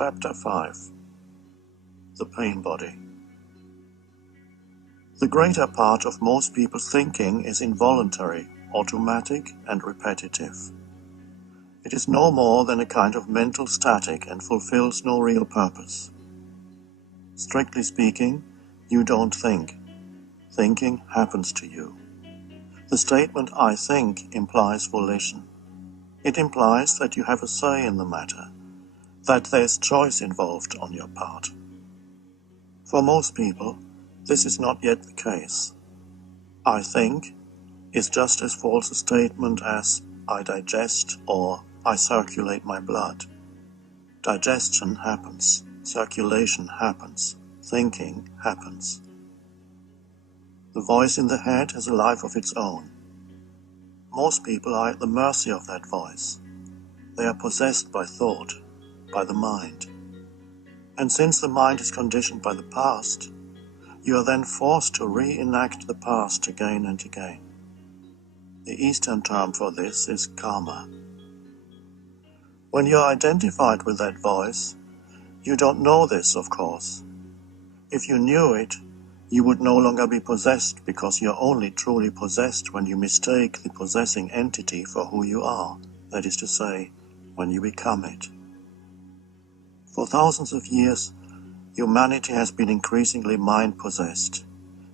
Chapter 5. The Pain Body. The greater part of most people's thinking is involuntary, automatic, and repetitive. It is no more than a kind of mental static and fulfills no real purpose. Strictly speaking, you don't think. Thinking happens to you. The statement "I think" implies volition. It implies that you have a say in the matter, that there's choice involved on your part. For most people, this is not yet the case. "I think" is just as false a statement as "I digest" or "I circulate my blood." Digestion happens, circulation happens, thinking happens. The voice in the head has a life of its own. Most people are at the mercy of that voice. They are possessed by thought, by the mind. And since the mind is conditioned by the past, you are then forced to reenact the past again and again. The Eastern term for this is karma. When you are identified with that voice, you don't know this, of course. If you knew it, you would no longer be possessed, because you're only truly possessed when you mistake the possessing entity for who you are, that is to say, when you become it. For thousands of years, humanity has been increasingly mind-possessed,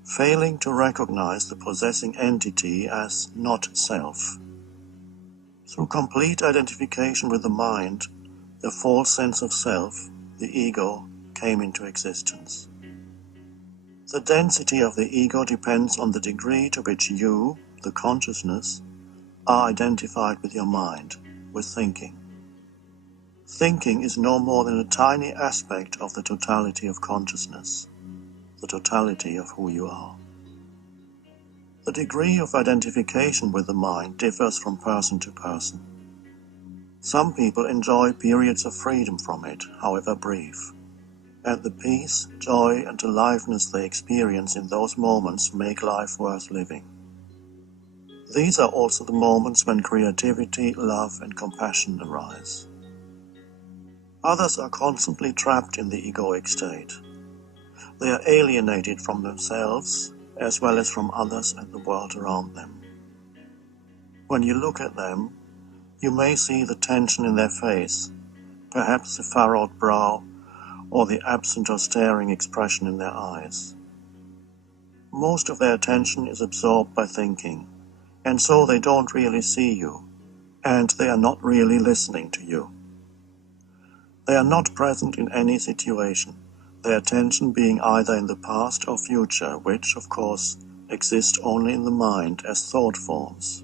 failing to recognize the possessing entity as not self. Through complete identification with the mind, the false sense of self, the ego, came into existence. The density of the ego depends on the degree to which you, the consciousness, are identified with your mind, with thinking. Thinking is no more than a tiny aspect of the totality of consciousness, the totality of who you are. The degree of identification with the mind differs from person to person. Some people enjoy periods of freedom from it, however brief. And the peace, joy, and aliveness they experience in those moments make life worth living. These are also the moments when creativity, love, and compassion arise. Others are constantly trapped in the egoic state. They are alienated from themselves, as well as from others and the world around them. When you look at them, you may see the tension in their face, perhaps the furrowed brow, or the absent or staring expression in their eyes. Most of their attention is absorbed by thinking, and so they don't really see you, and they are not really listening to you. They are not present in any situation, their attention being either in the past or future, which, of course, exist only in the mind as thought forms.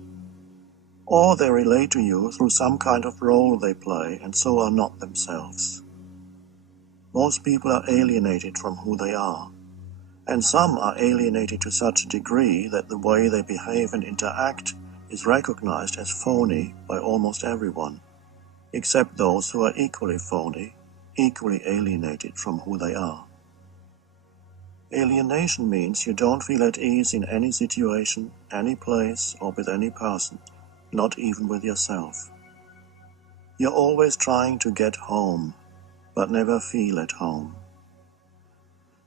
Or they relate to you through some kind of role they play, and so are not themselves. Most people are alienated from who they are, and some are alienated to such a degree that the way they behave and interact is recognized as phony by almost everyone, except those who are equally phony, equally alienated from who they are. Alienation means you don't feel at ease in any situation, any place, or with any person, not even with yourself. You're always trying to get home, but never feel at home.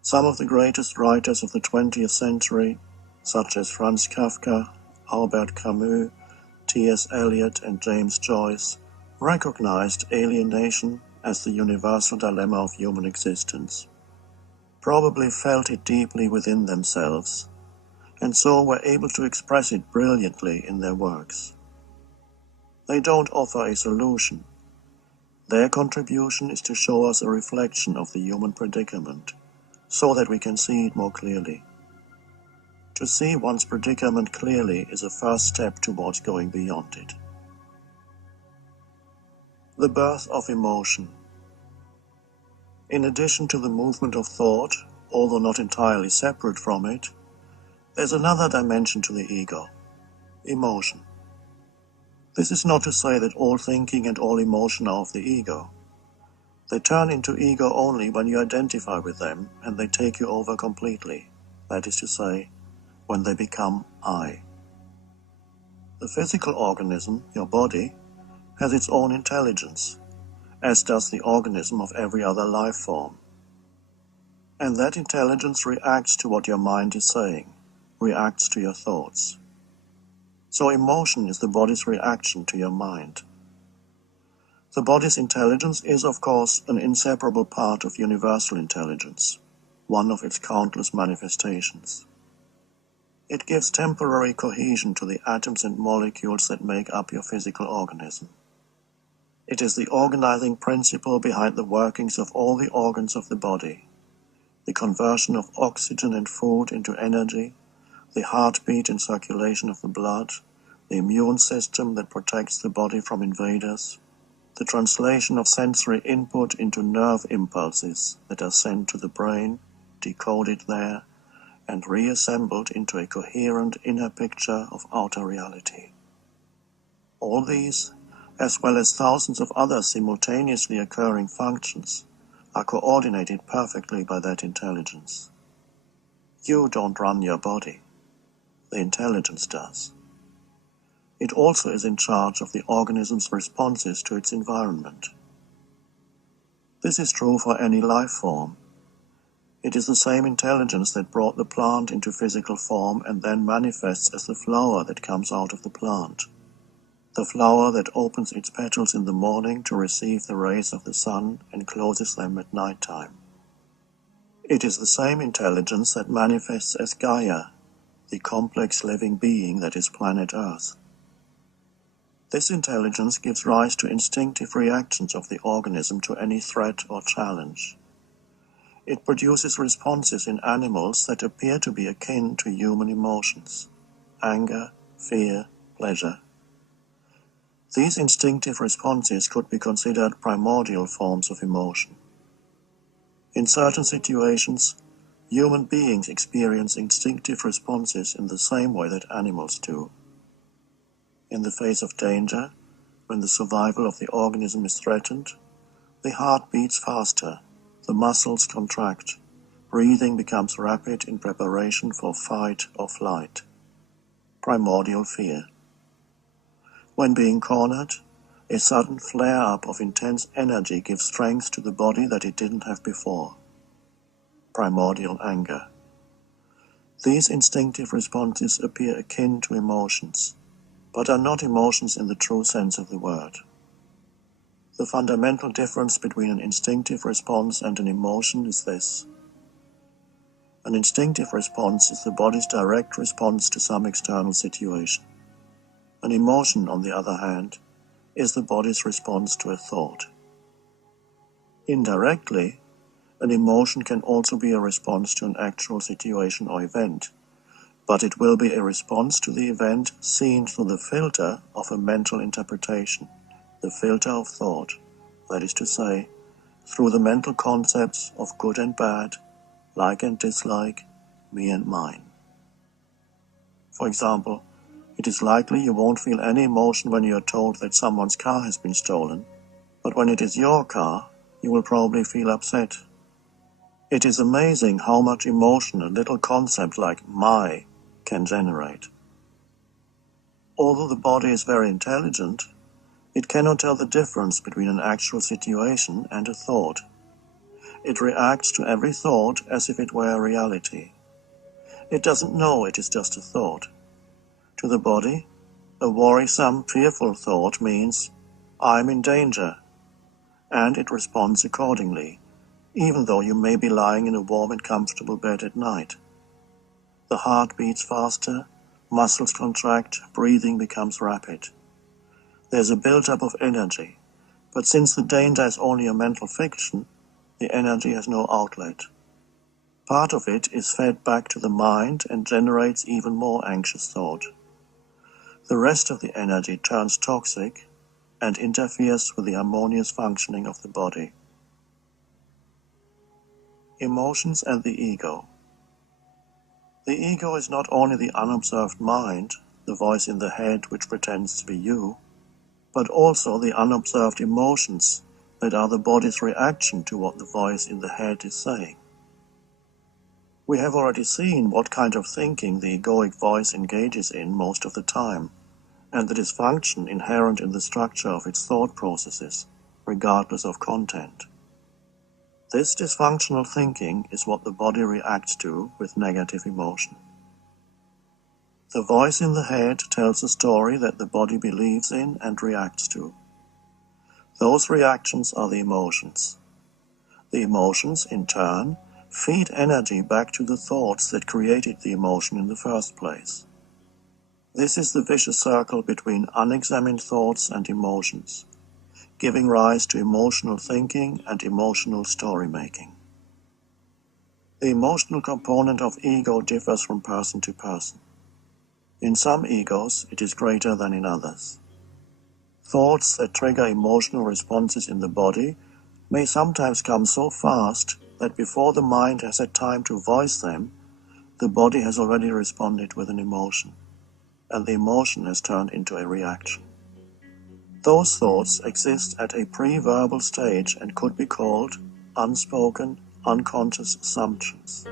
Some of the greatest writers of the 20th century, such as Franz Kafka, Albert Camus, T.S. Eliot, and James Joyce, recognized alienation as the universal dilemma of human existence, probably felt it deeply within themselves, and so were able to express it brilliantly in their works. They don't offer a solution. Their contribution is to show us a reflection of the human predicament, so that we can see it more clearly. To see one's predicament clearly is a first step towards going beyond it. The birth of emotion. In addition to the movement of thought, although not entirely separate from it, there's another dimension to the ego: emotion. This is not to say that all thinking and all emotion are of the ego. They turn into ego only when you identify with them and they take you over completely, that is to say, when they become I. The physical organism, your body, has its own intelligence, as does the organism of every other life form. And that intelligence reacts to what your mind is saying, reacts to your thoughts. So emotion is the body's reaction to your mind. The body's intelligence is, of course, an inseparable part of universal intelligence, one of its countless manifestations. It gives temporary cohesion to the atoms and molecules that make up your physical organism. It is the organizing principle behind the workings of all the organs of the body, the conversion of oxygen and food into energy, the heartbeat and circulation of the blood, the immune system that protects the body from invaders, the translation of sensory input into nerve impulses that are sent to the brain, decoded there, and reassembled into a coherent inner picture of outer reality. All these, as well as thousands of other simultaneously occurring functions, are coordinated perfectly by that intelligence. You don't run your body. The intelligence does. It also is in charge of the organism's responses to its environment. This is true for any life form. It is the same intelligence that brought the plant into physical form and then manifests as the flower that comes out of the plant. The flower that opens its petals in the morning to receive the rays of the sun and closes them at night time. It is the same intelligence that manifests as Gaia, the complex living being that is planet Earth. This intelligence gives rise to instinctive reactions of the organism to any threat or challenge. It produces responses in animals that appear to be akin to human emotions: anger, fear, pleasure. These instinctive responses could be considered primordial forms of emotion. In certain situations, human beings experience instinctive responses in the same way that animals do. In the face of danger, when the survival of the organism is threatened, the heart beats faster, the muscles contract, breathing becomes rapid in preparation for fight or flight. Primordial fear. When being cornered, a sudden flare-up of intense energy gives strength to the body that it didn't have before. Primordial anger. These instinctive responses appear akin to emotions, but are not emotions in the true sense of the word. The fundamental difference between an instinctive response and an emotion is this. An instinctive response is the body's direct response to some external situation. An emotion, on the other hand, is the body's response to a thought. Indirectly, an emotion can also be a response to an actual situation or event, but it will be a response to the event seen through the filter of a mental interpretation, the filter of thought, that is to say, through the mental concepts of good and bad, like and dislike, me and mine. For example, it is likely you won't feel any emotion when you are told that someone's car has been stolen, but when it is your car, you will probably feel upset. It is amazing how much emotion a little concept like my can generate. Although the body is very intelligent, it cannot tell the difference between an actual situation and a thought. It reacts to every thought as if it were a reality. It doesn't know it is just a thought. To the body, a worrisome, fearful thought means, I'm in danger, and it responds accordingly, even though you may be lying in a warm and comfortable bed at night. The heart beats faster, muscles contract, breathing becomes rapid. There's a build-up of energy, but since the danger is only a mental fiction, the energy has no outlet. Part of it is fed back to the mind and generates even more anxious thought. The rest of the energy turns toxic and interferes with the harmonious functioning of the body. Emotions and the ego. The ego is not only the unobserved mind, the voice in the head which pretends to be you, but also the unobserved emotions that are the body's reaction to what the voice in the head is saying. We have already seen what kind of thinking the egoic voice engages in most of the time, and the dysfunction inherent in the structure of its thought processes. regardless of content. This dysfunctional thinking is what the body reacts to with negative emotion. The voice in the head tells a story that the body believes in and reacts to. Those reactions are the emotions. The emotions, in turn, feed energy back to the thoughts that created the emotion in the first place. This is the vicious circle between unexamined thoughts and emotions, giving rise to emotional thinking and emotional story-making. The emotional component of ego differs from person to person. In some egos, it is greater than in others. Thoughts that trigger emotional responses in the body may sometimes come so fast that before the mind has had time to voice them, the body has already responded with an emotion, and the emotion has turned into a reaction. Those thoughts exist at a pre-verbal stage and could be called unspoken, unconscious assumptions.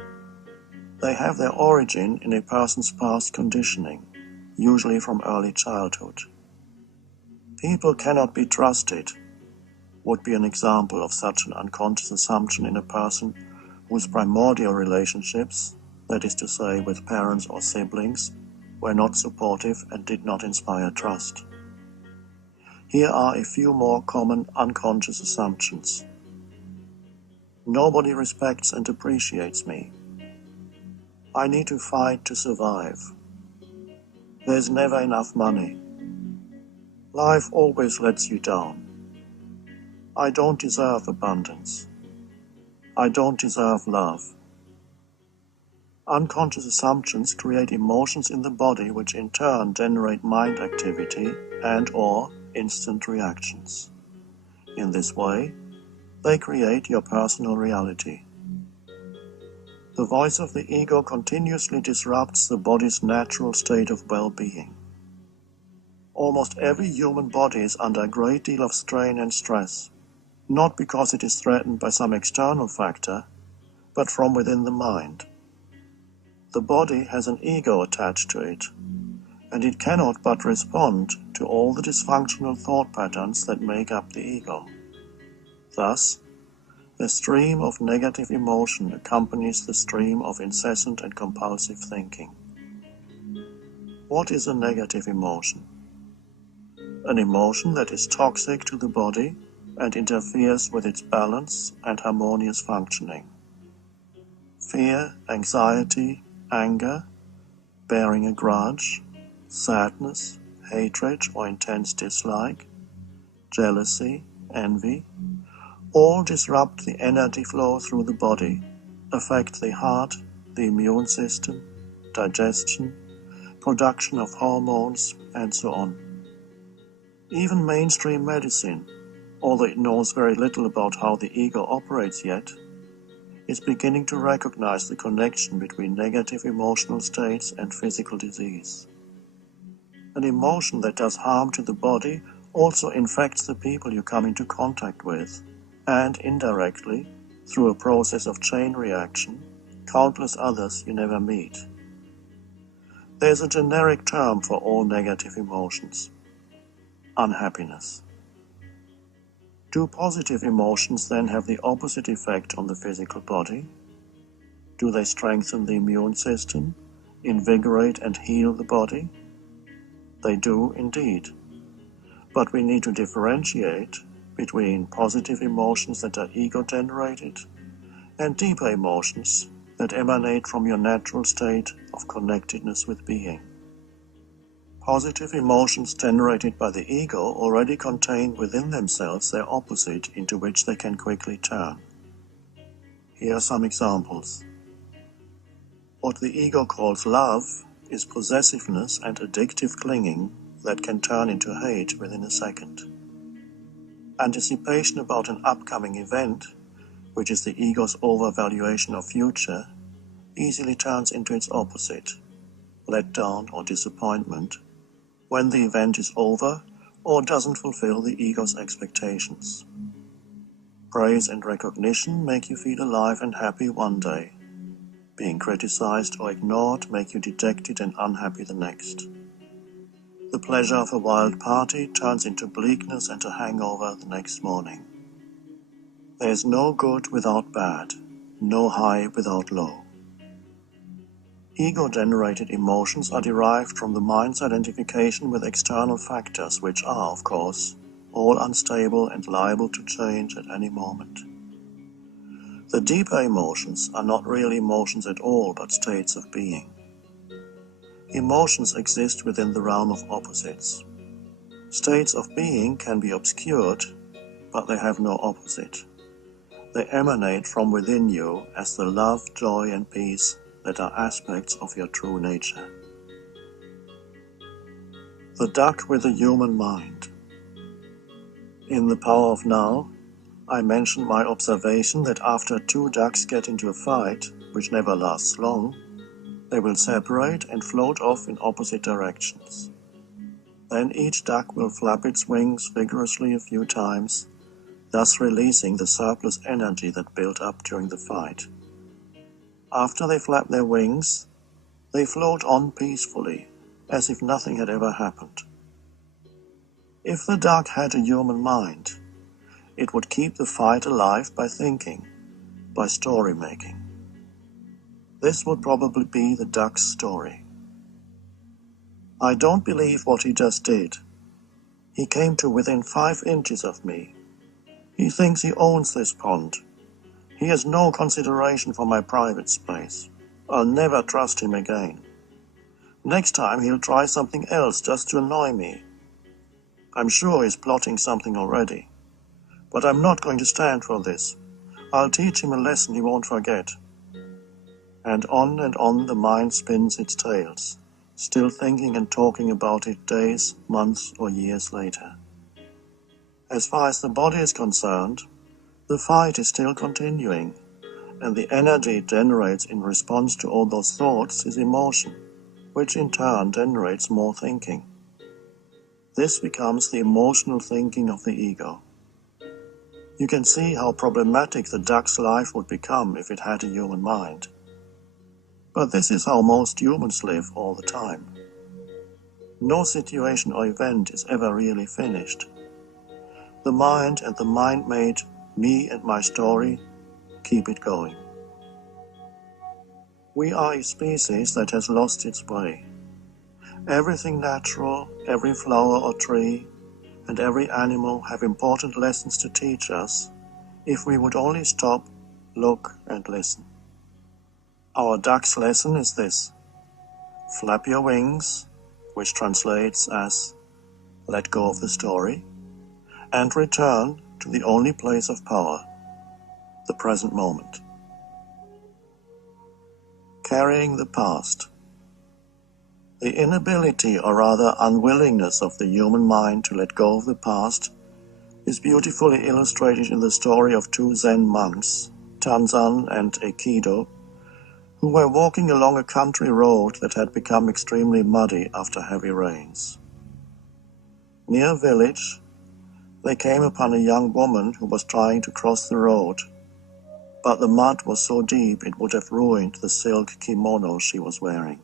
They have their origin in a person's past conditioning, usually from early childhood. People cannot be trusted would be an example of such an unconscious assumption in a person whose primordial relationships, that is to say with parents or siblings, were not supportive and did not inspire trust. Here are a few more common unconscious assumptions. Nobody respects and appreciates me. I need to fight to survive. There's never enough money. Life always lets you down. I don't deserve abundance. I don't deserve love. Unconscious assumptions create emotions in the body which in turn generate mind activity and/or instant reactions. In this way, they create your personal reality. The voice of the ego continuously disrupts the body's natural state of well-being. Almost every human body is under a great deal of strain and stress, not because it is threatened by some external factor, but from within the mind. The body has an ego attached to it, and it cannot but respond to all the dysfunctional thought patterns that make up the ego. Thus, the stream of negative emotion accompanies the stream of incessant and compulsive thinking. What is a negative emotion? An emotion that is toxic to the body and interferes with its balance and harmonious functioning. Fear, anxiety, anger, bearing a grudge, sadness, hatred or intense dislike, jealousy, envy, all disrupt the energy flow through the body, affect the heart, the immune system, digestion, production of hormones, and so on. Even mainstream medicine, although it knows very little about how the ego operates yet, is beginning to recognize the connection between negative emotional states and physical disease. An emotion that does harm to the body also infects the people you come into contact with, and indirectly, through a process of chain reaction, countless others you never meet. There is a generic term for all negative emotions: unhappiness. Do positive emotions then have the opposite effect on the physical body? Do they strengthen the immune system, invigorate and heal the body? They do indeed. But we need to differentiate between positive emotions that are ego-generated and deeper emotions that emanate from your natural state of connectedness with being. Positive emotions generated by the ego already contain within themselves their opposite into which they can quickly turn. Here are some examples. What the ego calls love is possessiveness and addictive clinging that can turn into hate within a second. Anticipation about an upcoming event, which is the ego's overvaluation of future, easily turns into its opposite, letdown or disappointment, when the event is over or doesn't fulfill the ego's expectations. Praise and recognition make you feel alive and happy one day. Being criticized or ignored make you dejected and unhappy the next. The pleasure of a wild party turns into bleakness and a hangover the next morning. There is no good without bad, no high without low. Ego-generated emotions are derived from the mind's identification with external factors which are, of course, all unstable and liable to change at any moment. The deeper emotions are not really emotions at all, but states of being. Emotions exist within the realm of opposites. States of being can be obscured, but they have no opposite. They emanate from within you as the love, joy, and peace that are aspects of your true nature. The duck with a human mind. In The Power of Now, I mentioned my observation that after two ducks get into a fight, which never lasts long, they will separate and float off in opposite directions. Then each duck will flap its wings vigorously a few times, thus releasing the surplus energy that built up during the fight. After they flap their wings, they float on peacefully, as if nothing had ever happened. If the duck had a human mind, it would keep the fight alive by thinking, by story-making. This would probably be the duck's story. I don't believe what he just did. He came to within 5 inches of me. He thinks he owns this pond. He has no consideration for my private space. I'll never trust him again. Next time he'll try something else just to annoy me. I'm sure he's plotting something already. But I'm not going to stand for this. I'll teach him a lesson he won't forget. And on the mind spins its tales, still thinking and talking about it days, months, or years later. As far as the body is concerned, the fight is still continuing, and the energy it generates in response to all those thoughts is emotion, which in turn generates more thinking. This becomes the emotional thinking of the ego. You can see how problematic the duck's life would become if it had a human mind. But this is how most humans live all the time. No situation or event is ever really finished. The mind and the mind-made me and my story keep it going. We are a species that has lost its way. Everything natural, every flower or tree, and every animal have important lessons to teach us if we would only stop, look, and listen. Our duck's lesson is this: flap your wings, which translates as let go of the story, and return to the only place of power, the present moment. Carrying the past. The inability, or rather unwillingness, of the human mind to let go of the past is beautifully illustrated in the story of 2 Zen monks, Tanzan and Aikido, who were walking along a country road that had become extremely muddy after heavy rains. Near a village, they came upon a young woman who was trying to cross the road, but the mud was so deep it would have ruined the silk kimono she was wearing.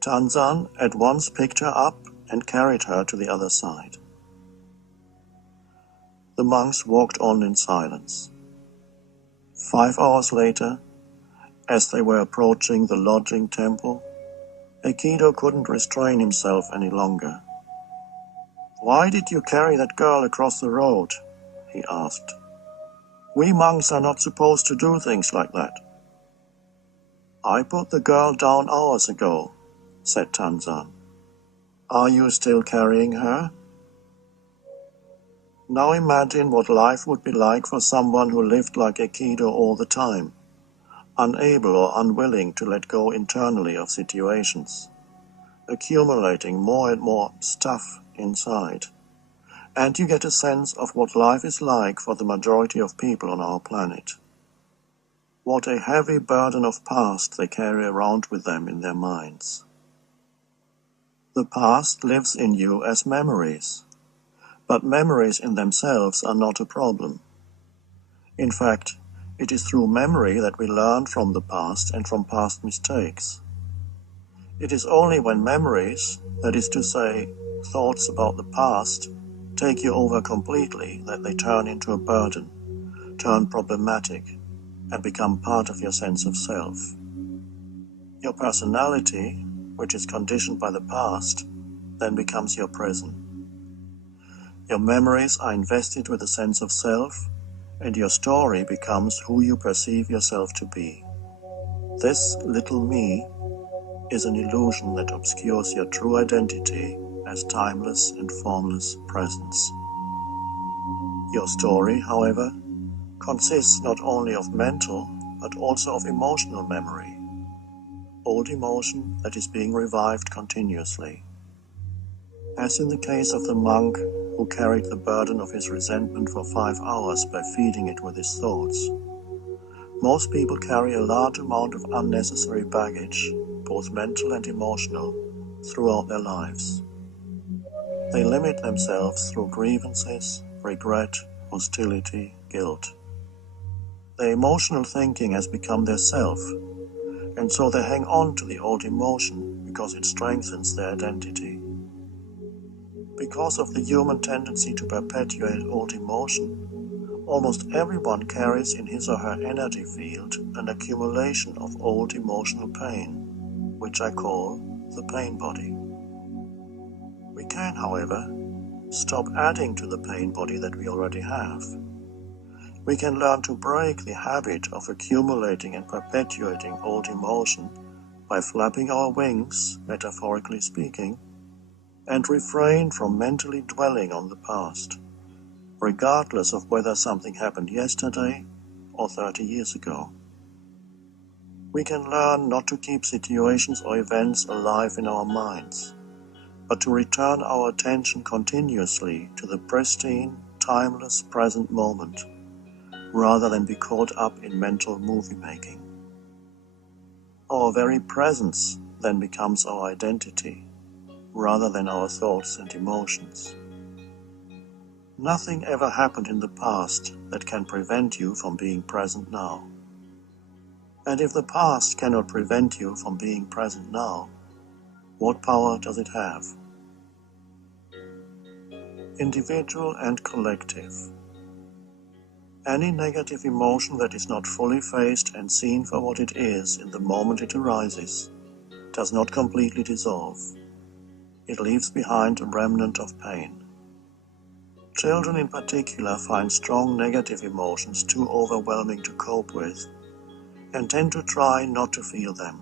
Tanzan at once picked her up and carried her to the other side. The monks walked on in silence. 5 hours later, as they were approaching the lodging temple, Aikido couldn't restrain himself any longer. "Why did you carry that girl across the road?" he asked. "We monks are not supposed to do things like that." "I put the girl down hours ago," said Tanzan. "Are you still carrying her?" Now imagine what life would be like for someone who lived like Aikido all the time, unable or unwilling to let go internally of situations, accumulating more and more stuff inside. And you get a sense of what life is like for the majority of people on our planet. What a heavy burden of past they carry around with them in their minds. The past lives in you as memories, but memories in themselves are not a problem. In fact, it is through memory that we learn from the past and from past mistakes. It is only when memories, that is to say, thoughts about the past, take you over completely that they turn into a burden, turn problematic, and become part of your sense of self. Your personality, which is conditioned by the past, then becomes your prison. Your memories are invested with a sense of self, and your story becomes who you perceive yourself to be. This little me is an illusion that obscures your true identity as timeless and formless presence. Your story, however, consists not only of mental, but also of emotional memory, old emotion that is being revived continuously. As in the case of the monk who carried the burden of his resentment for 5 hours by feeding it with his thoughts, most people carry a large amount of unnecessary baggage, both mental and emotional, throughout their lives. They limit themselves through grievances, regret, hostility, guilt. Their emotional thinking has become their self, and so they hang on to the old emotion because it strengthens their identity. Because of the human tendency to perpetuate old emotion, almost everyone carries in his or her energy field an accumulation of old emotional pain, which I call the pain body. We can, however, stop adding to the pain body that we already have. We can learn to break the habit of accumulating and perpetuating old emotion by flapping our wings, metaphorically speaking, and refrain from mentally dwelling on the past, regardless of whether something happened yesterday or 30 years ago. We can learn not to keep situations or events alive in our minds, but to return our attention continuously to the pristine, timeless present moment, rather than be caught up in mental movie-making. Our very presence then becomes our identity, rather than our thoughts and emotions. Nothing ever happened in the past that can prevent you from being present now. And if the past cannot prevent you from being present now, what power does it have? Individual and collective. Any negative emotion that is not fully faced and seen for what it is in the moment it arises does not completely dissolve. It leaves behind a remnant of pain. Children in particular find strong negative emotions too overwhelming to cope with and tend to try not to feel them.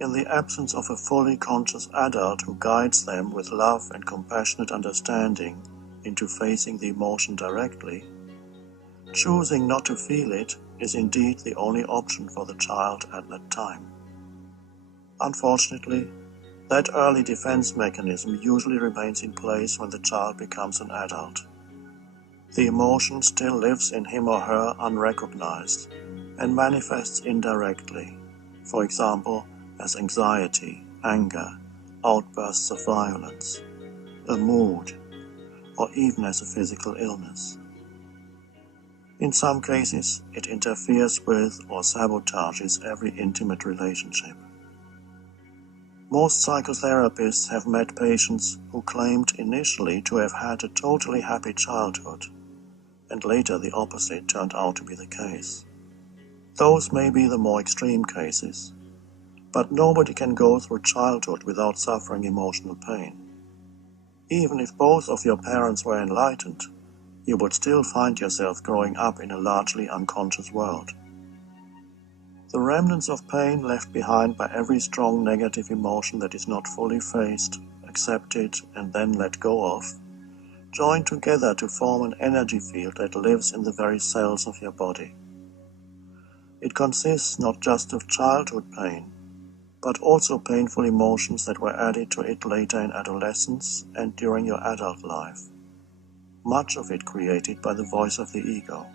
In the absence of a fully conscious adult who guides them with love and compassionate understanding into facing the emotion directly, choosing not to feel it is indeed the only option for the child at that time. Unfortunately, that early defense mechanism usually remains in place when the child becomes an adult. The emotion still lives in him or her unrecognized and manifests indirectly, for example, as anxiety, anger, outbursts of violence, a mood, or even as a physical illness. In some cases, it interferes with or sabotages every intimate relationship. Most psychotherapists have met patients who claimed initially to have had a totally happy childhood, and later the opposite turned out to be the case. Those may be the more extreme cases, but nobody can go through childhood without suffering emotional pain. Even if both of your parents were enlightened, you would still find yourself growing up in a largely unconscious world. The remnants of pain left behind by every strong negative emotion that is not fully faced, accepted, and then let go of, join together to form an energy field that lives in the very cells of your body. It consists not just of childhood pain, but also painful emotions that were added to it later in adolescence and during your adult life, much of it created by the voice of the ego.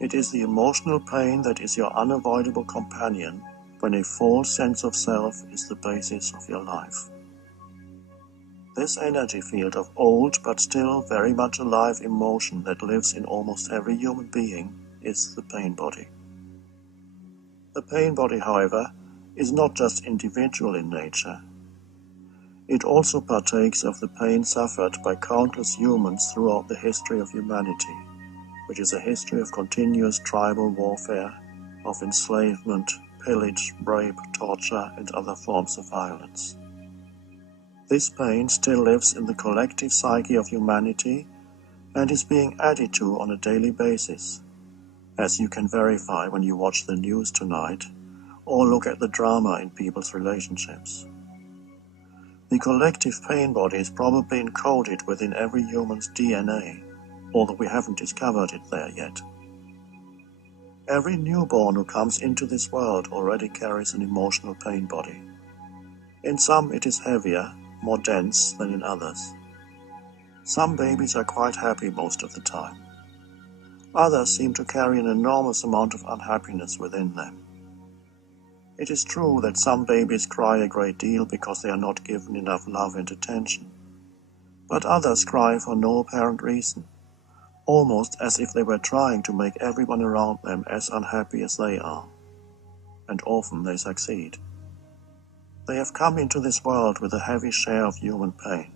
It is the emotional pain that is your unavoidable companion when a false sense of self is the basis of your life. This energy field of old but still very much alive emotion that lives in almost every human being is the pain body. The pain body, however, is not just individual in nature. It also partakes of the pain suffered by countless humans throughout the history of humanity, which is a history of continuous tribal warfare, of enslavement, pillage, rape, torture, and other forms of violence. This pain still lives in the collective psyche of humanity and is being added to on a daily basis, as you can verify when you watch the news tonight or look at the drama in people's relationships. The collective pain body is probably encoded within every human's DNA, although we haven't discovered it there yet. Every newborn who comes into this world already carries an emotional pain body. In some it is heavier, more dense than in others. Some babies are quite happy most of the time. Others seem to carry an enormous amount of unhappiness within them. It is true that some babies cry a great deal because they are not given enough love and attention, but others cry for no apparent reason, almost as if they were trying to make everyone around them as unhappy as they are, and often they succeed. They have come into this world with a heavy share of human pain.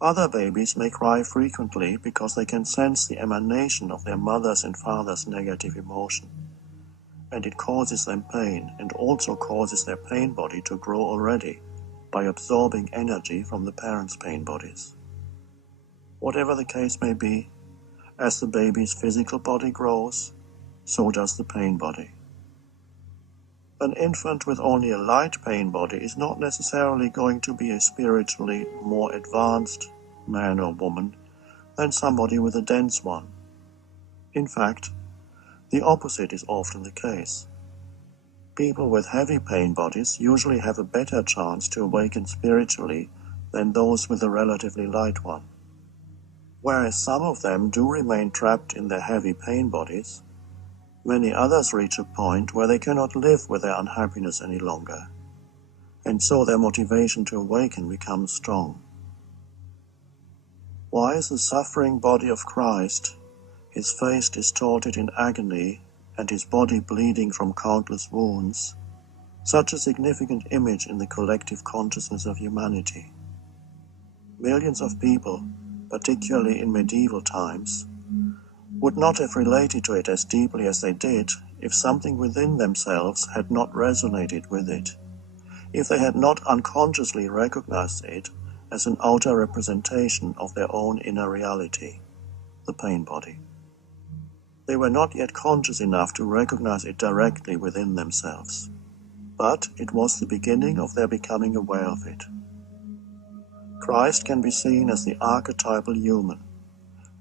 Other babies may cry frequently because they can sense the emanation of their mother's and father's negative emotion, and it causes them pain and also causes their pain body to grow already by absorbing energy from the parents' pain bodies. Whatever the case may be, as the baby's physical body grows, so does the pain body. An infant with only a light pain body is not necessarily going to be a spiritually more advanced man or woman than somebody with a dense one. In fact, the opposite is often the case. People with heavy pain bodies usually have a better chance to awaken spiritually than those with a relatively light one. Whereas some of them do remain trapped in their heavy pain bodies, many others reach a point where they cannot live with their unhappiness any longer, and so their motivation to awaken becomes strong. Why is the suffering body of Christ, his face distorted in agony and his body bleeding from countless wounds, such a significant image in the collective consciousness of humanity? Millions of people, particularly in medieval times, would not have related to it as deeply as they did if something within themselves had not resonated with it, if they had not unconsciously recognized it as an outer representation of their own inner reality, the pain body. They were not yet conscious enough to recognize it directly within themselves, but it was the beginning of their becoming aware of it. Christ can be seen as the archetypal human,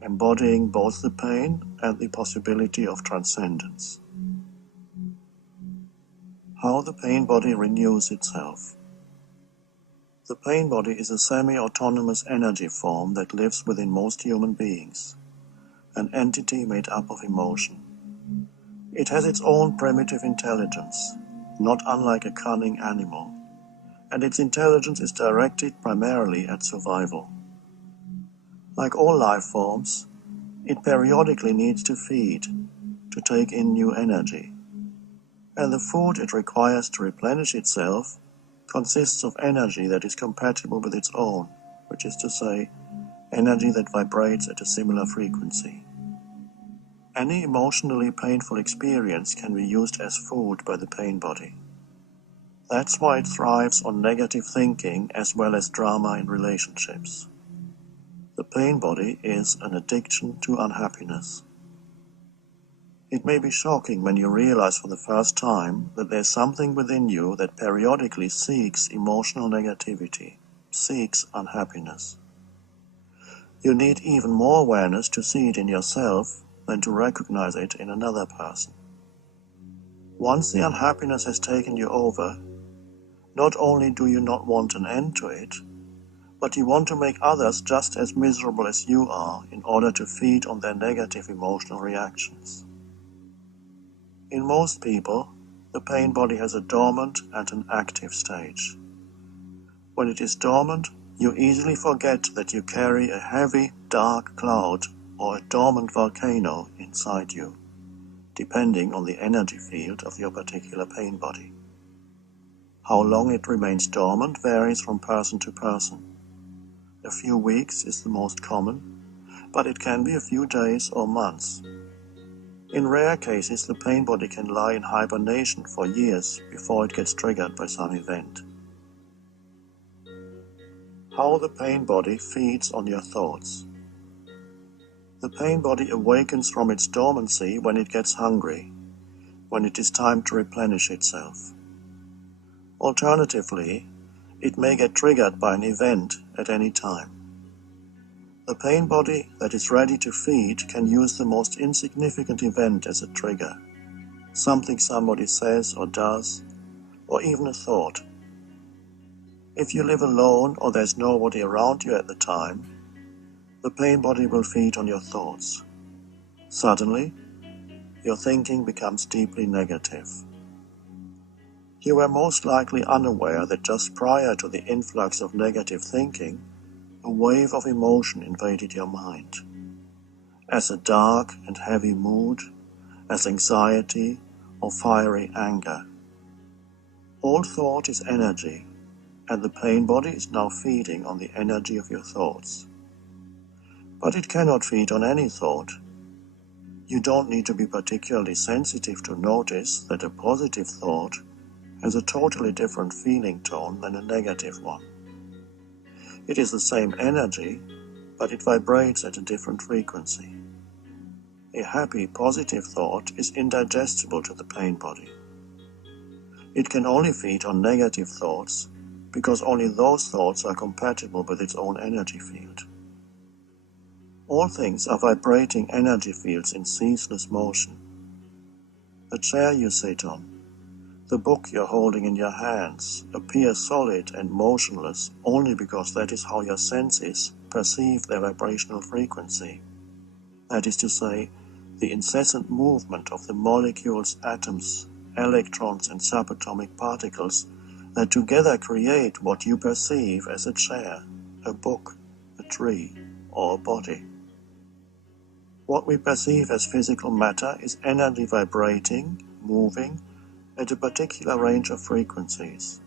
embodying both the pain and the possibility of transcendence. How the pain body renews itself. The pain body is a semi-autonomous energy form that lives within most human beings, an entity made up of emotion. It has its own primitive intelligence, not unlike a cunning animal, and its intelligence is directed primarily at survival. Like all life forms, it periodically needs to feed, to take in new energy, and the food it requires to replenish itself consists of energy that is compatible with its own, which is to say, energy that vibrates at a similar frequency. Any emotionally painful experience can be used as food by the pain body. That's why it thrives on negative thinking as well as drama in relationships. The pain body is an addiction to unhappiness. It may be shocking when you realize for the first time that there's something within you that periodically seeks emotional negativity, seeks unhappiness. You need even more awareness to see it in yourself than to recognize it in another person. Once the unhappiness has taken you over, not only do you not want an end to it, but you want to make others just as miserable as you are in order to feed on their negative emotional reactions. In most people, the pain body has a dormant and an active stage. When it is dormant, you easily forget that you carry a heavy, dark cloud or a dormant volcano inside you, depending on the energy field of your particular pain body. How long it remains dormant varies from person to person. A few weeks is the most common, but it can be a few days or months. In rare cases, the pain body can lie in hibernation for years before it gets triggered by some event. How the pain body feeds on your thoughts. The pain body awakens from its dormancy when it gets hungry, when it is time to replenish itself. Alternatively, it may get triggered by an event at any time. The pain body that is ready to feed can use the most insignificant event as a trigger, something somebody says or does, or even a thought. If you live alone or there's nobody around you at the time, the pain body will feed on your thoughts. Suddenly, your thinking becomes deeply negative. You were most likely unaware that just prior to the influx of negative thinking, a wave of emotion invaded your mind. As a dark and heavy mood, as anxiety or fiery anger. All thought is energy, and the pain body is now feeding on the energy of your thoughts. But it cannot feed on any thought. You don't need to be particularly sensitive to notice that a positive thought has a totally different feeling tone than a negative one. It is the same energy, but it vibrates at a different frequency. A happy, positive thought is indigestible to the pain body. It can only feed on negative thoughts because only those thoughts are compatible with its own energy field. All things are vibrating energy fields in ceaseless motion. The chair you sit on, the book you're holding in your hands, appear solid and motionless only because that is how your senses perceive their vibrational frequency. That is to say, the incessant movement of the molecules, atoms, electrons and subatomic particles that together create what you perceive as a chair, a book, a tree, or a body. What we perceive as physical matter is energy vibrating, moving, at a particular range of frequencies.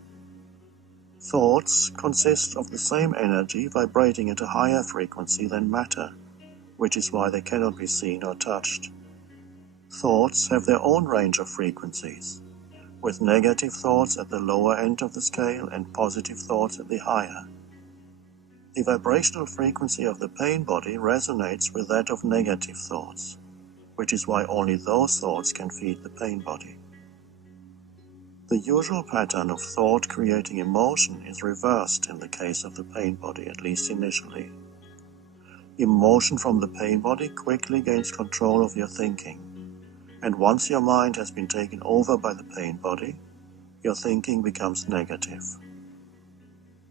Thoughts consist of the same energy vibrating at a higher frequency than matter, which is why they cannot be seen or touched. Thoughts have their own range of frequencies, with negative thoughts at the lower end of the scale and positive thoughts at the higher. The vibrational frequency of the pain body resonates with that of negative thoughts, which is why only those thoughts can feed the pain body. The usual pattern of thought creating emotion is reversed in the case of the pain body, at least initially. Emotion from the pain body quickly gains control of your thinking, and once your mind has been taken over by the pain body, your thinking becomes negative.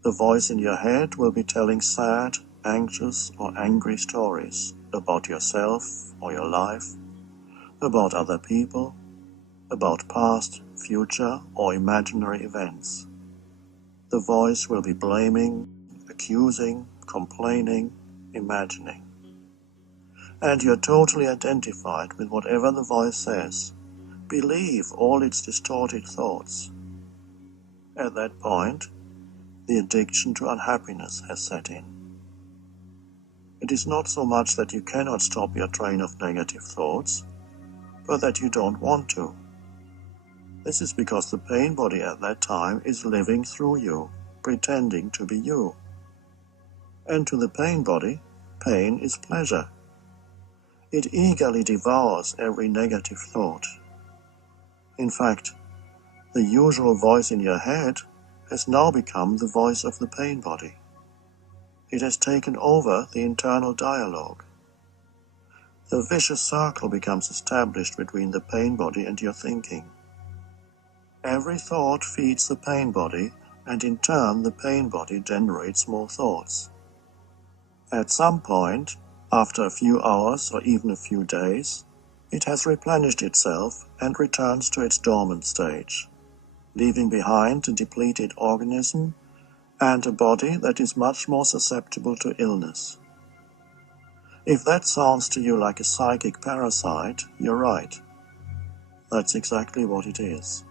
The voice in your head will be telling sad, anxious, or angry stories about yourself or your life, about other people, about past, future, or imaginary events. The voice will be blaming, accusing, complaining, imagining. And you're totally identified with whatever the voice says. Believe all its distorted thoughts. At that point, the addiction to unhappiness has set in. It is not so much that you cannot stop your train of negative thoughts, but that you don't want to. This is because the pain body at that time is living through you, pretending to be you. And to the pain body, pain is pleasure. It eagerly devours every negative thought. In fact, the usual voice in your head has now become the voice of the pain body. It has taken over the internal dialogue. The vicious circle becomes established between the pain body and your thinking. Every thought feeds the pain body, and in turn the pain body generates more thoughts. At some point, after a few hours or even a few days, it has replenished itself and returns to its dormant stage, leaving behind a depleted organism and a body that is much more susceptible to illness. If that sounds to you like a psychic parasite, you're right. That's exactly what it is.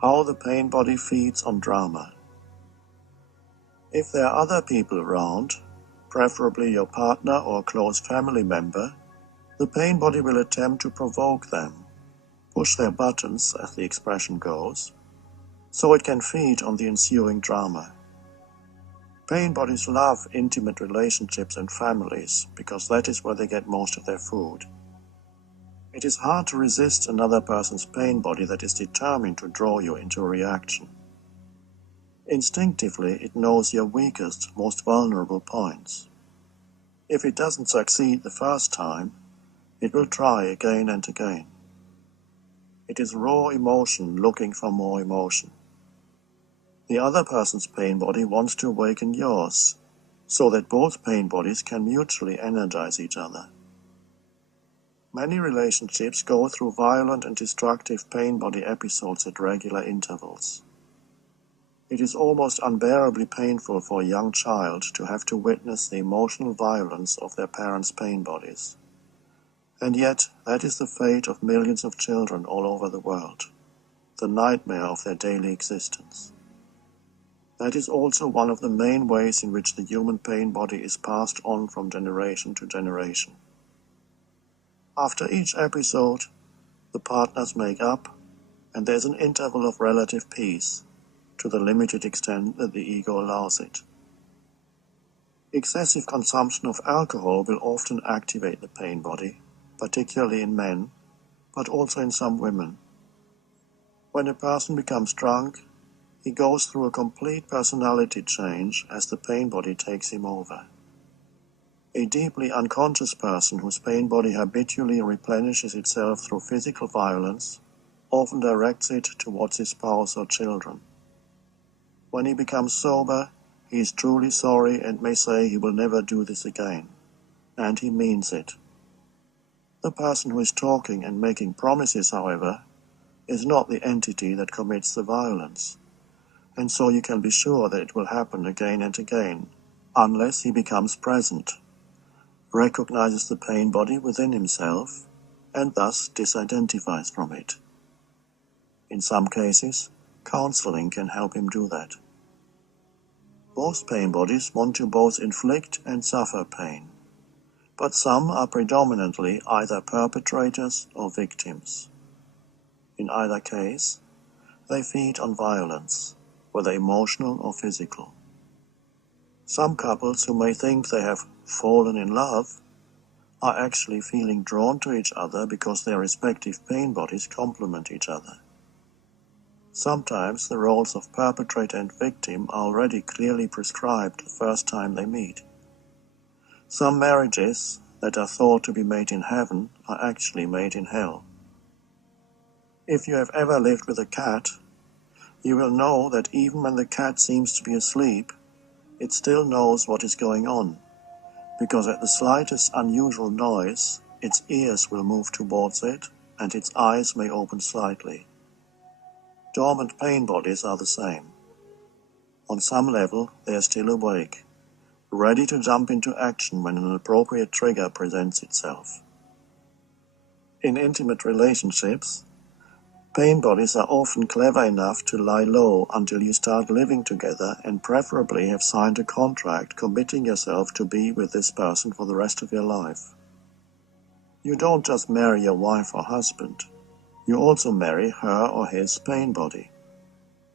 How the pain body feeds on drama. If there are other people around, preferably your partner or a close family member, the pain body will attempt to provoke them, push their buttons, as the expression goes, so it can feed on the ensuing drama. Pain bodies love intimate relationships and families because that is where they get most of their food. It is hard to resist another person's pain body that is determined to draw you into a reaction. Instinctively, it knows your weakest, most vulnerable points. If it doesn't succeed the first time, it will try again and again. It is raw emotion looking for more emotion. The other person's pain body wants to awaken yours, so that both pain bodies can mutually energize each other. Many relationships go through violent and destructive pain body episodes at regular intervals. It is almost unbearably painful for a young child to have to witness the emotional violence of their parents' pain bodies. And yet, that is the fate of millions of children all over the world, the nightmare of their daily existence. That is also one of the main ways in which the human pain body is passed on from generation to generation. After each episode, the partners make up, and there's an interval of relative peace, to the limited extent that the ego allows it. Excessive consumption of alcohol will often activate the pain body, particularly in men, but also in some women. When a person becomes drunk, he goes through a complete personality change as the pain body takes him over. A deeply unconscious person whose pain body habitually replenishes itself through physical violence often directs it towards his spouse or children. When he becomes sober, he is truly sorry and may say he will never do this again. And he means it. The person who is talking and making promises, however, is not the entity that commits the violence, and so you can be sure that it will happen again and again, unless he becomes present, recognizes the pain body within himself, and thus disidentifies from it. In some cases, counseling can help him do that. Most pain bodies want to both inflict and suffer pain, but some are predominantly either perpetrators or victims. In either case, they feed on violence, whether emotional or physical. Some couples who may think they have fallen in love are actually feeling drawn to each other because their respective pain bodies complement each other. Sometimes the roles of perpetrator and victim are already clearly prescribed the first time they meet. Some marriages that are thought to be made in heaven are actually made in hell. If you have ever lived with a cat, you will know that even when the cat seems to be asleep, it still knows what is going on, because at the slightest unusual noise, its ears will move towards it, and its eyes may open slightly. Dormant pain bodies are the same. On some level, they are still awake, ready to jump into action when an appropriate trigger presents itself. In intimate relationships, pain bodies are often clever enough to lie low until you start living together and preferably have signed a contract committing yourself to be with this person for the rest of your life. You don't just marry your wife or husband, you also marry her or his pain body,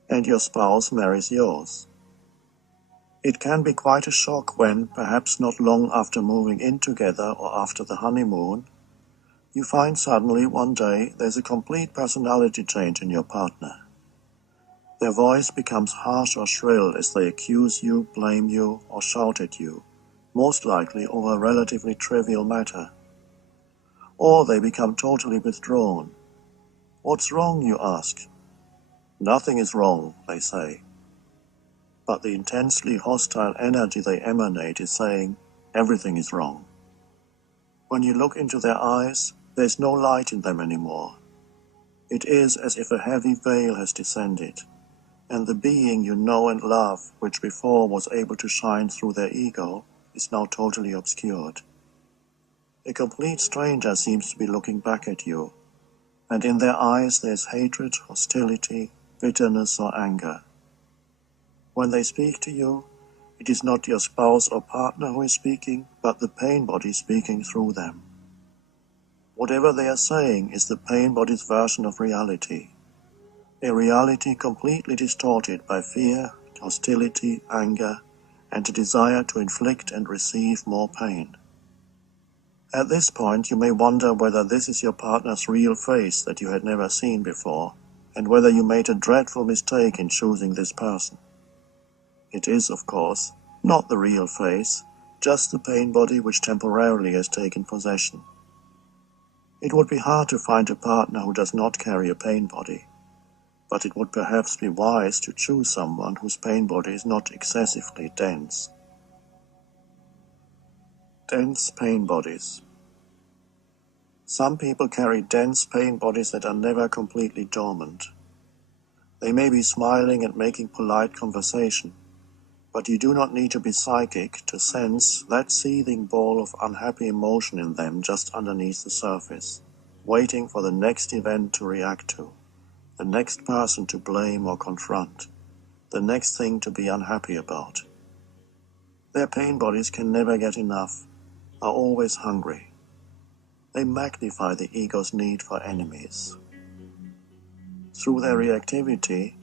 and your spouse marries yours. It can be quite a shock when, perhaps not long after moving in together or after the honeymoon, you find suddenly one day there's a complete personality change in your partner. Their voice becomes harsh or shrill as they accuse you, blame you, or shout at you, most likely over a relatively trivial matter. Or they become totally withdrawn. What's wrong, you ask? Nothing is wrong, they say. But the intensely hostile energy they emanate is saying, everything is wrong. When you look into their eyes, there's no light in them anymore. It is as if a heavy veil has descended, and the being you know and love, which before was able to shine through their ego, is now totally obscured. A complete stranger seems to be looking back at you, and in their eyes there's hatred, hostility, bitterness, or anger. When they speak to you, it is not your spouse or partner who is speaking, but the pain body speaking through them. Whatever they are saying is the pain body's version of reality, a reality completely distorted by fear, hostility, anger, and a desire to inflict and receive more pain. At this point, you may wonder whether this is your partner's real face that you had never seen before, and whether you made a dreadful mistake in choosing this person. It is, of course, not the real face, just the pain body which temporarily has taken possession. It would be hard to find a partner who does not carry a pain body, but it would perhaps be wise to choose someone whose pain body is not excessively dense. Dense pain bodies. Some people carry dense pain bodies that are never completely dormant. They may be smiling and making polite conversation, but you do not need to be psychic to sense that seething ball of unhappy emotion in them just underneath the surface, waiting for the next event to react to, the next person to blame or confront, the next thing to be unhappy about. Their pain bodies can never get enough, are always hungry. They magnify the ego's need for enemies. Through their reactivity,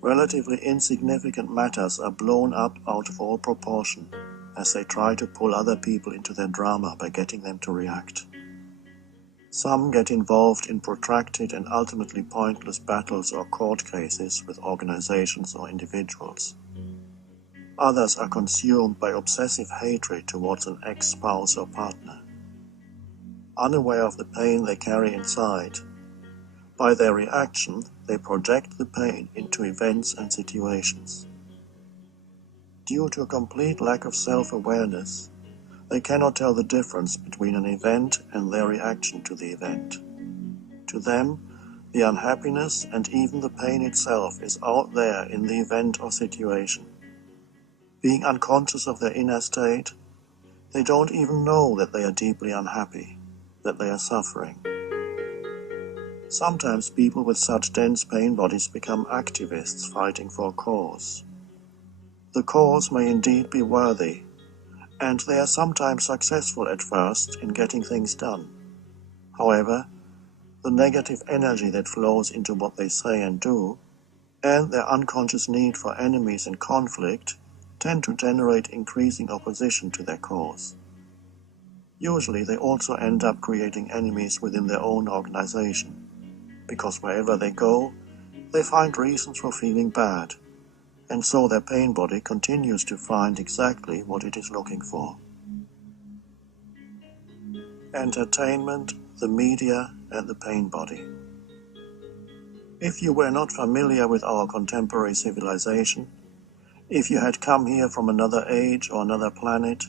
relatively insignificant matters are blown up out of all proportion as they try to pull other people into their drama by getting them to react. Some get involved in protracted and ultimately pointless battles or court cases with organizations or individuals. Others are consumed by obsessive hatred towards an ex-spouse or partner. Unaware of the pain they carry inside, by their reaction, they project the pain into events and situations. Due to a complete lack of self-awareness, they cannot tell the difference between an event and their reaction to the event. To them, the unhappiness and even the pain itself is out there in the event or situation. Being unconscious of their inner state, they don't even know that they are deeply unhappy, that they are suffering. Sometimes people with such dense pain bodies become activists fighting for a cause. The cause may indeed be worthy, and they are sometimes successful at first in getting things done. However, the negative energy that flows into what they say and do, and their unconscious need for enemies and conflict, tend to generate increasing opposition to their cause. Usually they also end up creating enemies within their own organization, because wherever they go, they find reasons for feeling bad, and so their pain body continues to find exactly what it is looking for. Entertainment, the media, and the pain body. If you were not familiar with our contemporary civilization, if you had come here from another age or another planet,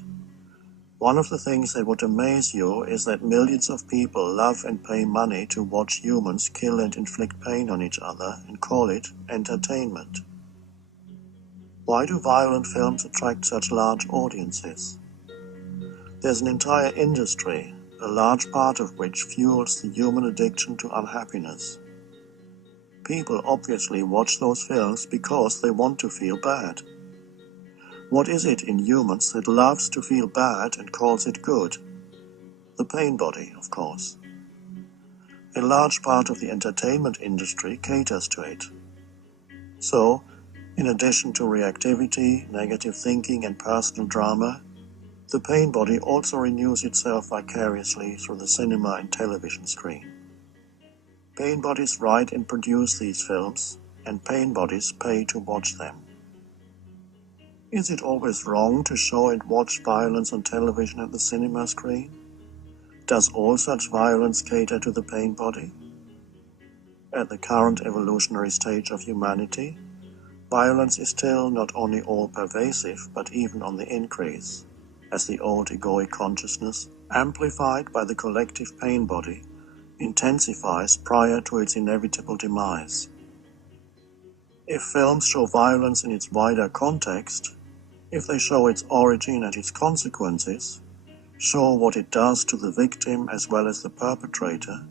one of the things that would amaze you is that millions of people love and pay money to watch humans kill and inflict pain on each other and call it entertainment. Why do violent films attract such large audiences? There's an entire industry, a large part of which fuels the human addiction to unhappiness. People obviously watch those films because they want to feel bad. What is it in humans that loves to feel bad and calls it good? The pain body, of course. A large part of the entertainment industry caters to it. So, in addition to reactivity, negative thinking, and personal drama, the pain body also renews itself vicariously through the cinema and television screen. Pain bodies write and produce these films, and pain bodies pay to watch them. Is it always wrong to show and watch violence on television and the cinema screen? Does all such violence cater to the pain body? At the current evolutionary stage of humanity, violence is still not only all-pervasive, but even on the increase, as the old egoic consciousness, amplified by the collective pain body, intensifies prior to its inevitable demise. If films show violence in its wider context, if they show its origin and its consequences, show what it does to the victim as well as the perpetrator,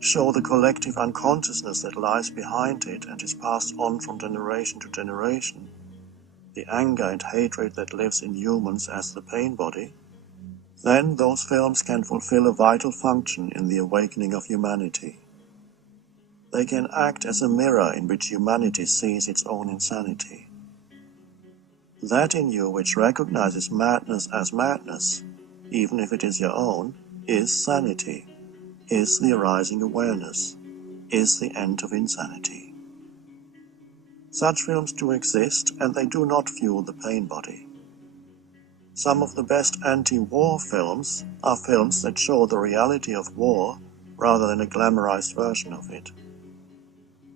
show the collective unconsciousness that lies behind it and is passed on from generation to generation, the anger and hatred that lives in humans as the pain body, then those films can fulfill a vital function in the awakening of humanity. They can act as a mirror in which humanity sees its own insanity. That in you which recognizes madness as madness, even if it is your own, is sanity, is the arising awareness, is the end of insanity. Such films do exist, and they do not fuel the pain body. Some of the best anti-war films are films that show the reality of war rather than a glamorized version of it.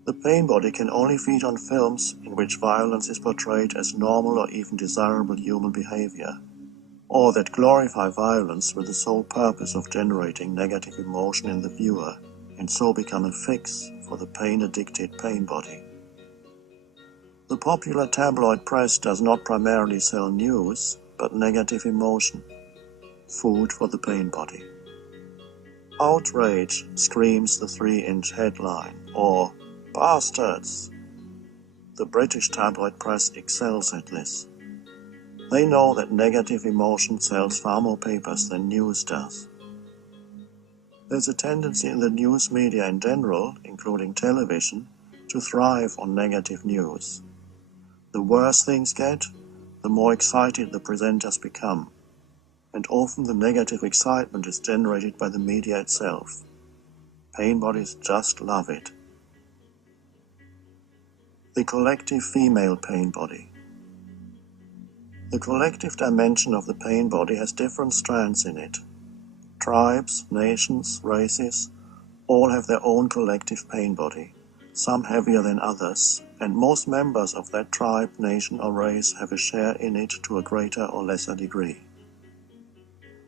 The pain body can only feed on films in which violence is portrayed as normal or even desirable human behavior, or that glorify violence with the sole purpose of generating negative emotion in the viewer and so become a fix for the pain-addicted pain body. The popular tabloid press does not primarily sell news, but negative emotion, food for the pain body. Outrage screams the 3-inch headline, or bastards. The British tabloid press excels at this. They know that negative emotion sells far more papers than news does. There's a tendency in the news media in general, including television, to thrive on negative news. The worse things get, the more excited the presenters become, and often the negative excitement is generated by the media itself. Pain bodies just love it. The collective female pain body. The collective dimension of the pain body has different strands in it. Tribes, nations, races, all have their own collective pain body, some heavier than others, and most members of that tribe, nation, or race have a share in it to a greater or lesser degree.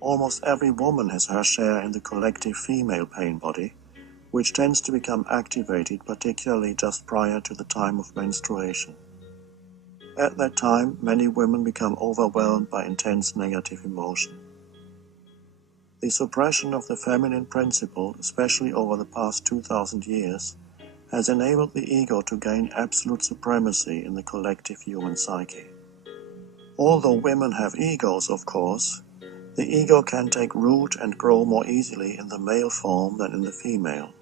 Almost every woman has her share in the collective female pain body, which tends to become activated particularly just prior to the time of menstruation. At that time, many women become overwhelmed by intense negative emotion. The suppression of the feminine principle, especially over the past 2,000 years, has enabled the ego to gain absolute supremacy in the collective human psyche. Although women have egos, of course, the ego can take root and grow more easily in the male form than in the female.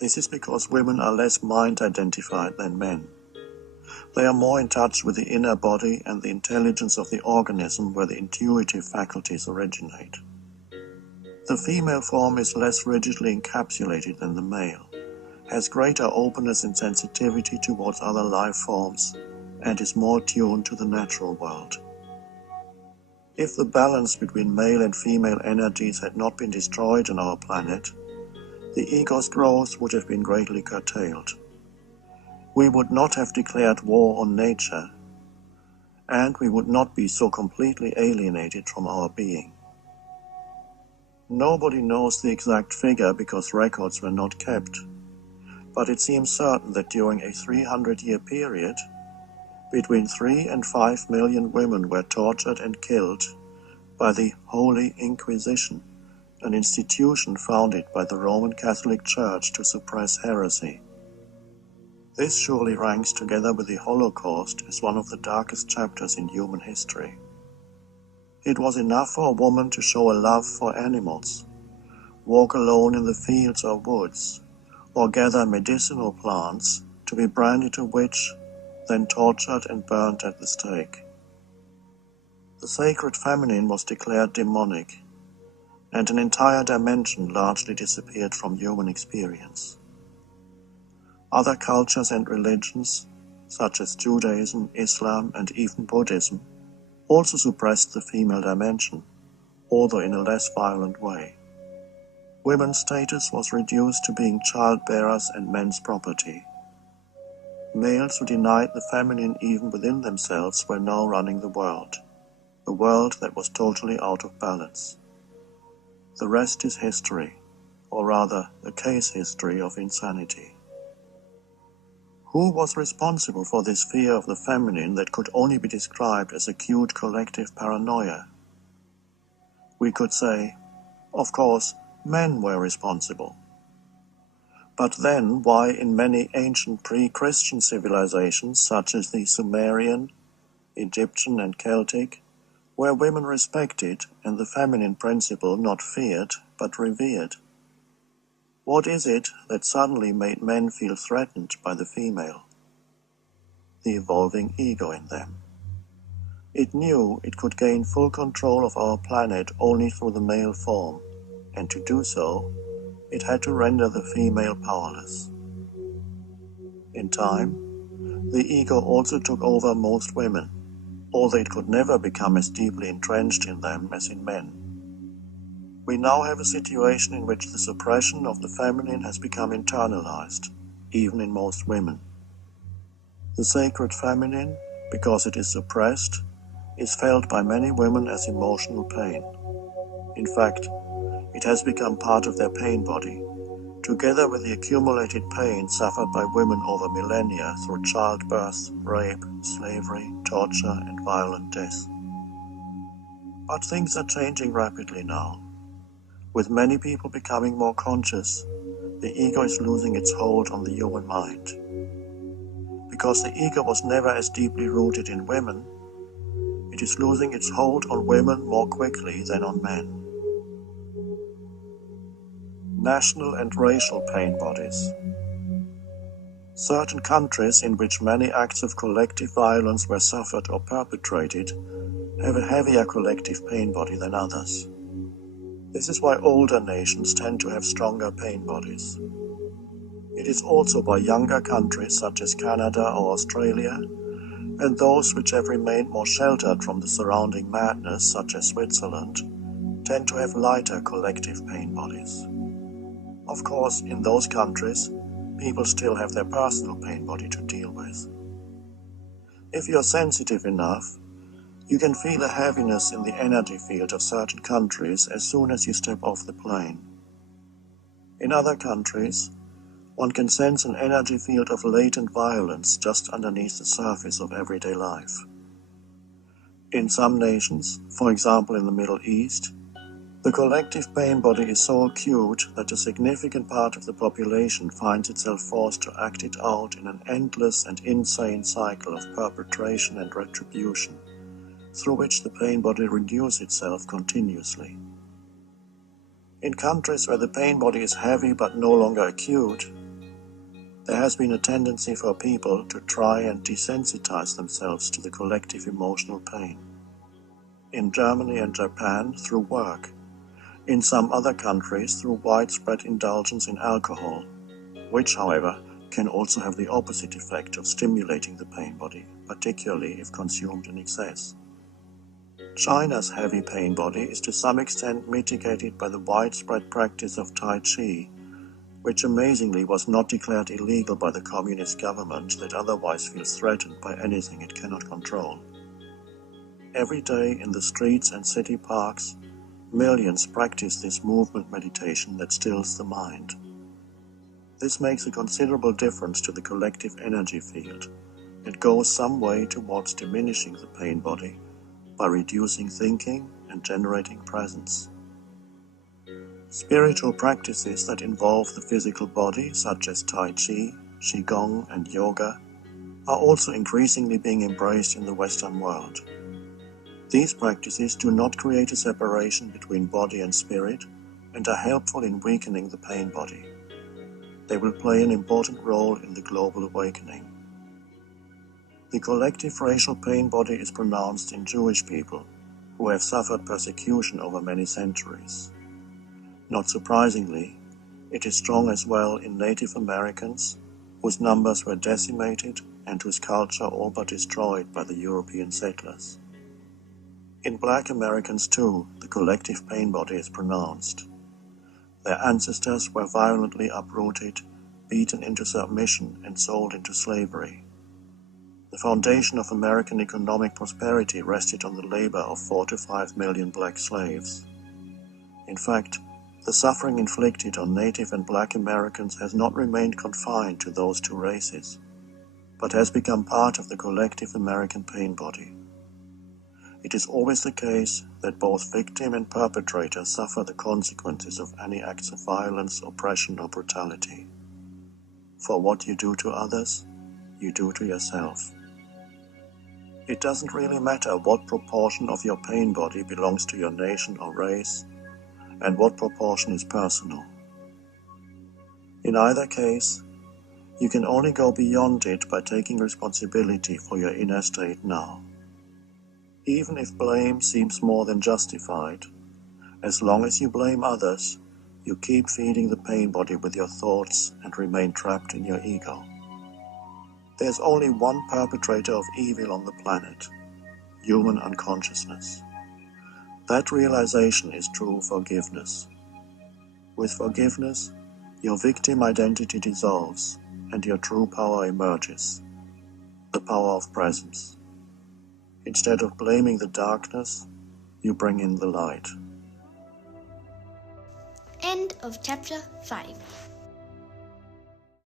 This is because women are less mind-identified than men. They are more in touch with the inner body and the intelligence of the organism where the intuitive faculties originate. The female form is less rigidly encapsulated than the male, has greater openness and sensitivity towards other life forms, and is more tuned to the natural world. If the balance between male and female energies had not been destroyed on our planet, the ego's growth would have been greatly curtailed. We would not have declared war on nature, and we would not be so completely alienated from our being. Nobody knows the exact figure because records were not kept, but it seems certain that during a 300-year period, between 3 and 5 million women were tortured and killed by the Holy Inquisition, an institution founded by the Roman Catholic Church to suppress heresy. This surely ranks together with the Holocaust as one of the darkest chapters in human history. It was enough for a woman to show a love for animals, walk alone in the fields or woods, or gather medicinal plants to be branded a witch, then tortured and burnt at the stake. The sacred feminine was declared demonic, and an entire dimension largely disappeared from human experience. Other cultures and religions, such as Judaism, Islam, and even Buddhism, also suppressed the female dimension, although in a less violent way. Women's status was reduced to being childbearers and men's property. Males who denied the feminine even within themselves were now running the world, a world that was totally out of balance. The rest is history, or rather, a case history of insanity. Who was responsible for this fear of the feminine that could only be described as acute collective paranoia? We could say, of course, men were responsible. But then, why in many ancient pre-Christian civilizations, such as the Sumerian, Egyptian and Celtic, were women respected and the feminine principle not feared but revered? What is it that suddenly made men feel threatened by the female? The evolving ego in them. It knew it could gain full control of our planet only through the male form, and to do so, it had to render the female powerless. In time, the ego also took over most women, although it could never become as deeply entrenched in them as in men. We now have a situation in which the suppression of the feminine has become internalized, even in most women. The sacred feminine, because it is suppressed, is felt by many women as emotional pain. In fact, it has become part of their pain body, together with the accumulated pain suffered by women over millennia through childbirth, rape, slavery, torture, and violent death. But things are changing rapidly now. With many people becoming more conscious, the ego is losing its hold on the human mind. Because the ego was never as deeply rooted in women, it is losing its hold on women more quickly than on men. National and racial pain bodies. Certain countries in which many acts of collective violence were suffered or perpetrated have a heavier collective pain body than others. This is why older nations tend to have stronger pain bodies. It is also why younger countries such as Canada or Australia, and those which have remained more sheltered from the surrounding madness such as Switzerland, tend to have lighter collective pain bodies. Of course, in those countries, people still have their personal pain body to deal with. If you are sensitive enough, you can feel a heaviness in the energy field of certain countries as soon as you step off the plane. In other countries, one can sense an energy field of latent violence just underneath the surface of everyday life. In some nations, for example in the Middle East, the collective pain body is so acute that a significant part of the population finds itself forced to act it out in an endless and insane cycle of perpetration and retribution, through which the pain body renews itself continuously. In countries where the pain body is heavy but no longer acute, there has been a tendency for people to try and desensitize themselves to the collective emotional pain. In Germany and Japan, through work. In some other countries, through widespread indulgence in alcohol, which, however, can also have the opposite effect of stimulating the pain body, particularly if consumed in excess. China's heavy pain body is to some extent mitigated by the widespread practice of Tai Chi, which amazingly was not declared illegal by the communist government that otherwise feels threatened by anything it cannot control. Every day in the streets and city parks, millions practice this movement meditation that stills the mind. This makes a considerable difference to the collective energy field. It goes some way towards diminishing the pain body by reducing thinking and generating presence. Spiritual practices that involve the physical body, such as Tai Chi, Qigong, and Yoga, are also increasingly being embraced in the Western world. These practices do not create a separation between body and spirit and are helpful in weakening the pain body. They will play an important role in the global awakening. The collective racial pain body is pronounced in Jewish people, who have suffered persecution over many centuries. Not surprisingly, it is strong as well in Native Americans, whose numbers were decimated and whose culture all but destroyed by the European settlers. In Black Americans too, the collective pain body is pronounced. Their ancestors were violently uprooted, beaten into submission, and sold into slavery. The foundation of American economic prosperity rested on the labor of 4 to 5 million black slaves. In fact, the suffering inflicted on Native and Black Americans has not remained confined to those two races, but has become part of the collective American pain body. It is always the case that both victim and perpetrator suffer the consequences of any acts of violence, oppression, or brutality. For what you do to others, you do to yourself. It doesn't really matter what proportion of your pain body belongs to your nation or race, and what proportion is personal. In either case, you can only go beyond it by taking responsibility for your inner state now. Even if blame seems more than justified, as long as you blame others, you keep feeding the pain body with your thoughts and remain trapped in your ego. There's only one perpetrator of evil on the planet: human unconsciousness. That realization is true forgiveness. With forgiveness, your victim identity dissolves and your true power emerges, the power of presence. Instead of blaming the darkness, you bring in the light. End of chapter 5.